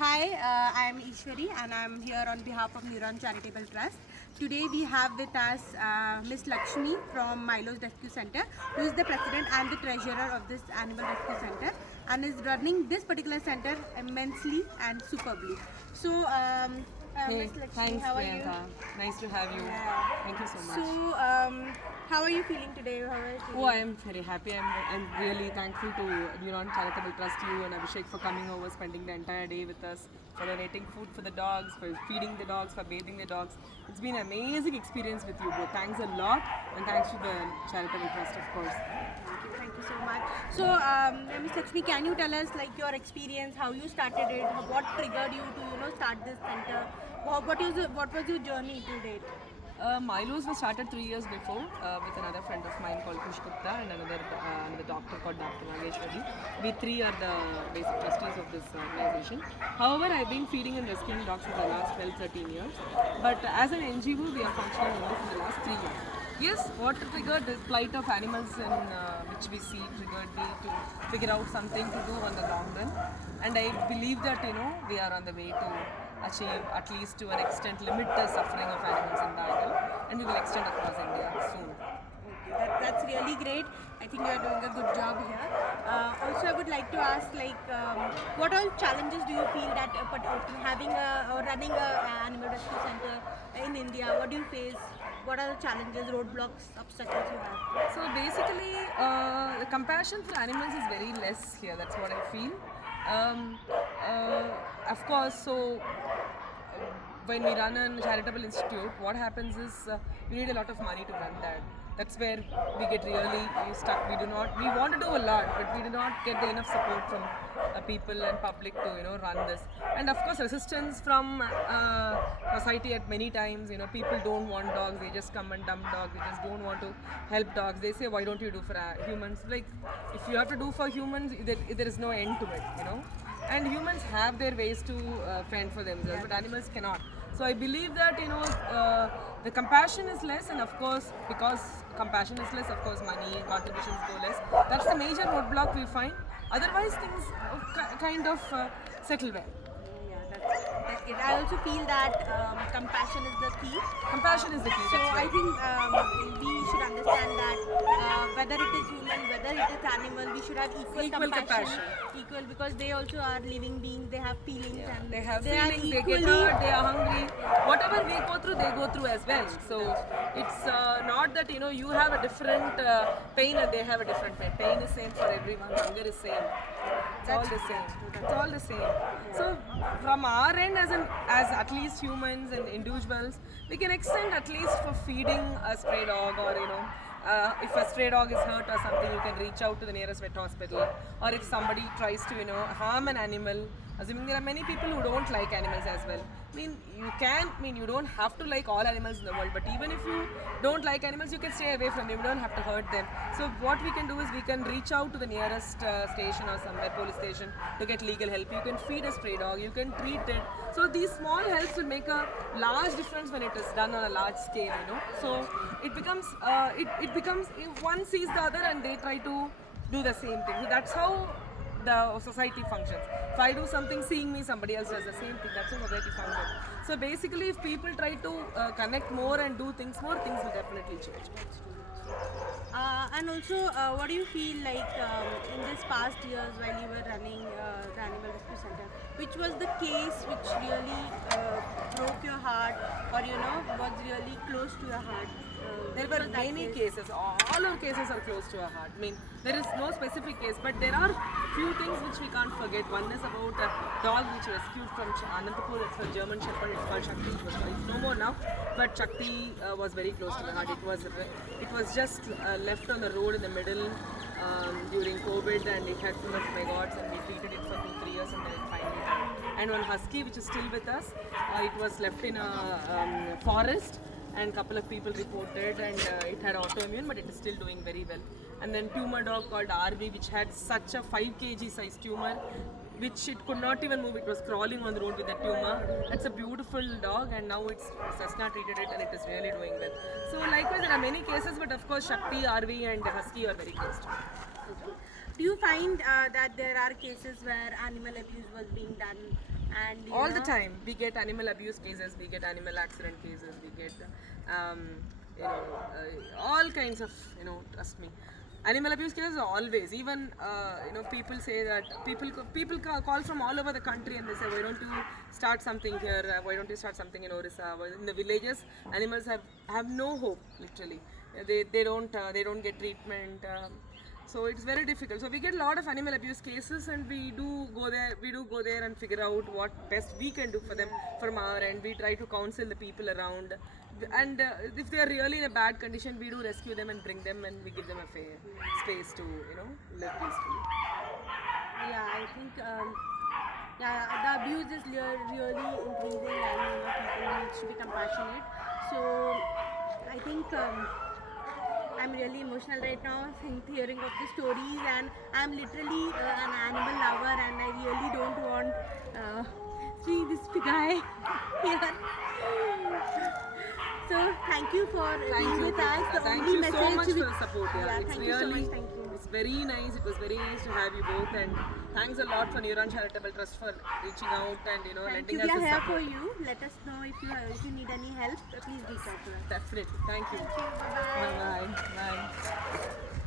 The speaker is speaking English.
Hi, I am Ishwari and I am here on behalf of Neuron Charitable Trust. Today we have with us Miss Lakshmi from Milo's Rescue Center, who is the president and the treasurer of this animal rescue center and is running this particular center immensely and superbly. So, Hey, Miss Lakshmi, thanks how are you? Priyanka. Nice to have you. Yeah. Thank you so much. So, how are you feeling today? How are you feeling? Oh, I am very happy. I'm really thankful to Neuron Charitable Trust, you and Abhishek for coming over, spending the entire day with us, for donating food for the dogs, for feeding the dogs, for bathing the dogs. It's been an amazing experience with you both. Thanks a lot, and thanks to the Charitable Trust, of course. Thank you so much. So, Ms. Lakshmi, can you tell us like your experience, how you started it, what triggered you to start this center? What was your journey to date? Milo's was started 3 years before with another friend of mine called Kush Gupta and another doctor called Dr. Nageshwari. We three are the basic trustees of this organization. However, I've been feeding and rescuing dogs for the last 12-13 years. But as an NGO, we are functioning only for the last 3 years. Yes, what triggered the plight of animals in which we see triggered me to figure out something to do on the long run. And I believe that we are on the way to achieve, at least to an extent, limit the suffering of animals in Bengal, and we will extend across India soon. That's really great. I think you are doing a good job here. Also, I would like to ask, what all challenges do you feel that having or running a animal rescue center in India? What do you face? What are the challenges, roadblocks, obstacles you have? So basically, the compassion for animals is very less here. That's what I feel. Of course, so when we run a charitable institute, what happens is we need a lot of money to run that. That's where we get really stuck. We want to do a lot, but we do not get the enough support from people and public to run this. And of course, resistance from society at many times. People don't want dogs. They just come and dump dogs. They just don't want to help dogs. They say, why don't you do for humans? Like, if you have to do for humans, there is no end to it. And humans have their ways to fend for themselves, but animals cannot. So I believe that the compassion is less, and of course, because compassion is less, of course, money and contributions go less. That's the major roadblock we find. Otherwise, things kind of settle well. That's it. I also feel that compassion is the key. Compassion is the key. So That's I right. think we should understand that whether it is human, whether it is animal, we should have equal compassion. Equal, because they also are living beings. They have feelings and They have are feelings, they equally. get hurt, they are hungry. Whatever we go through, they go through as well. So it's not that you have a different pain and they have a different pain. Pain is same for everyone. Hunger is same. It's all the same. It's all the same. So from our end, as at least humans and individuals, we can extend at least for feeding a stray dog, or if a stray dog is hurt or something, you can reach out to the nearest vet hospital. Or if somebody tries to harm an animal, assuming there are many people who don't like animals as well. You don't have to like all animals in the world, but even if you don't like animals, you can stay away from them. You don't have to hurt them. So what we can do is we can reach out to the nearest station or somewhere, police station, to get legal help. You can feed a stray dog, you can treat it. So these small helps will make a large difference when it is done on a large scale. So it becomes one sees the other and they try to do the same thing. So that's how the society functions. If I do something, seeing me, somebody else does the same thing. That's how society functions. So basically, if people try to connect more and do things more, things will definitely change. And also, what do you feel like in this past years while you were running the Animal Rescue Center? Which was the case which really broke your heart, or was really close to your heart? There were many cases. All our cases are close to our heart. There is no specific case, but there are few things which we can't forget. One is about a dog which rescued from Anantapur. It's a German Shepherd. It's called Shakti. It's no more now, but Shakti was very close to the heart. It was just left on the road in the middle during COVID, and it had full of maggots, and we treated it for 2-3 years, and then it finally died. And one husky which is still with us, it was left in a forest, and a couple of people reported, and it had autoimmune, but it is still doing very well. And then tumor dog called RV, which had such a 5 kg size tumor, which it could not even move. It was crawling on the road with a tumor. That's a beautiful dog, and now Cessna treated it, and it is really doing well. So likewise, there are many cases, but of course Shakti, RV and Husky are very close to me. Do you find that there are cases where animal abuse was being done and you All the know, time we get animal abuse cases, we get animal accident cases, we get um, all kinds of, trust me, animal abuse cases always. Even people say that call from all over the country and they say, why don't you start something here, why don't you start something in Orissa? Well, in the villages animals have no hope, literally. They don't get treatment, so it's very difficult. So we get a lot of animal abuse cases, and we do go there and figure out what best we can do for them from our end. We try to counsel the people around, and if they are really in a bad condition, we do rescue them and bring them, and we give them a fair space to live peacefully. yeah, I think yeah, the abuse is really increasing, and people need to be compassionate. So I think I'm really emotional right now hearing of the stories, and I'm literally an animal lover, and I really don't want see this guy here. So thank you for being with us. The Thank only you so message much we- for the support. Yeah, it's thank you so really, much. Thank you. it's very nice. It was very nice to have you both, and thanks a lot for Neuron Charitable Trust for reaching out and Thank lending you. us We are this here support. for you. Let us know if you need any help. Please reach out to us. Definitely. Thank you. Thank you. Bye bye. Bye bye. Bye.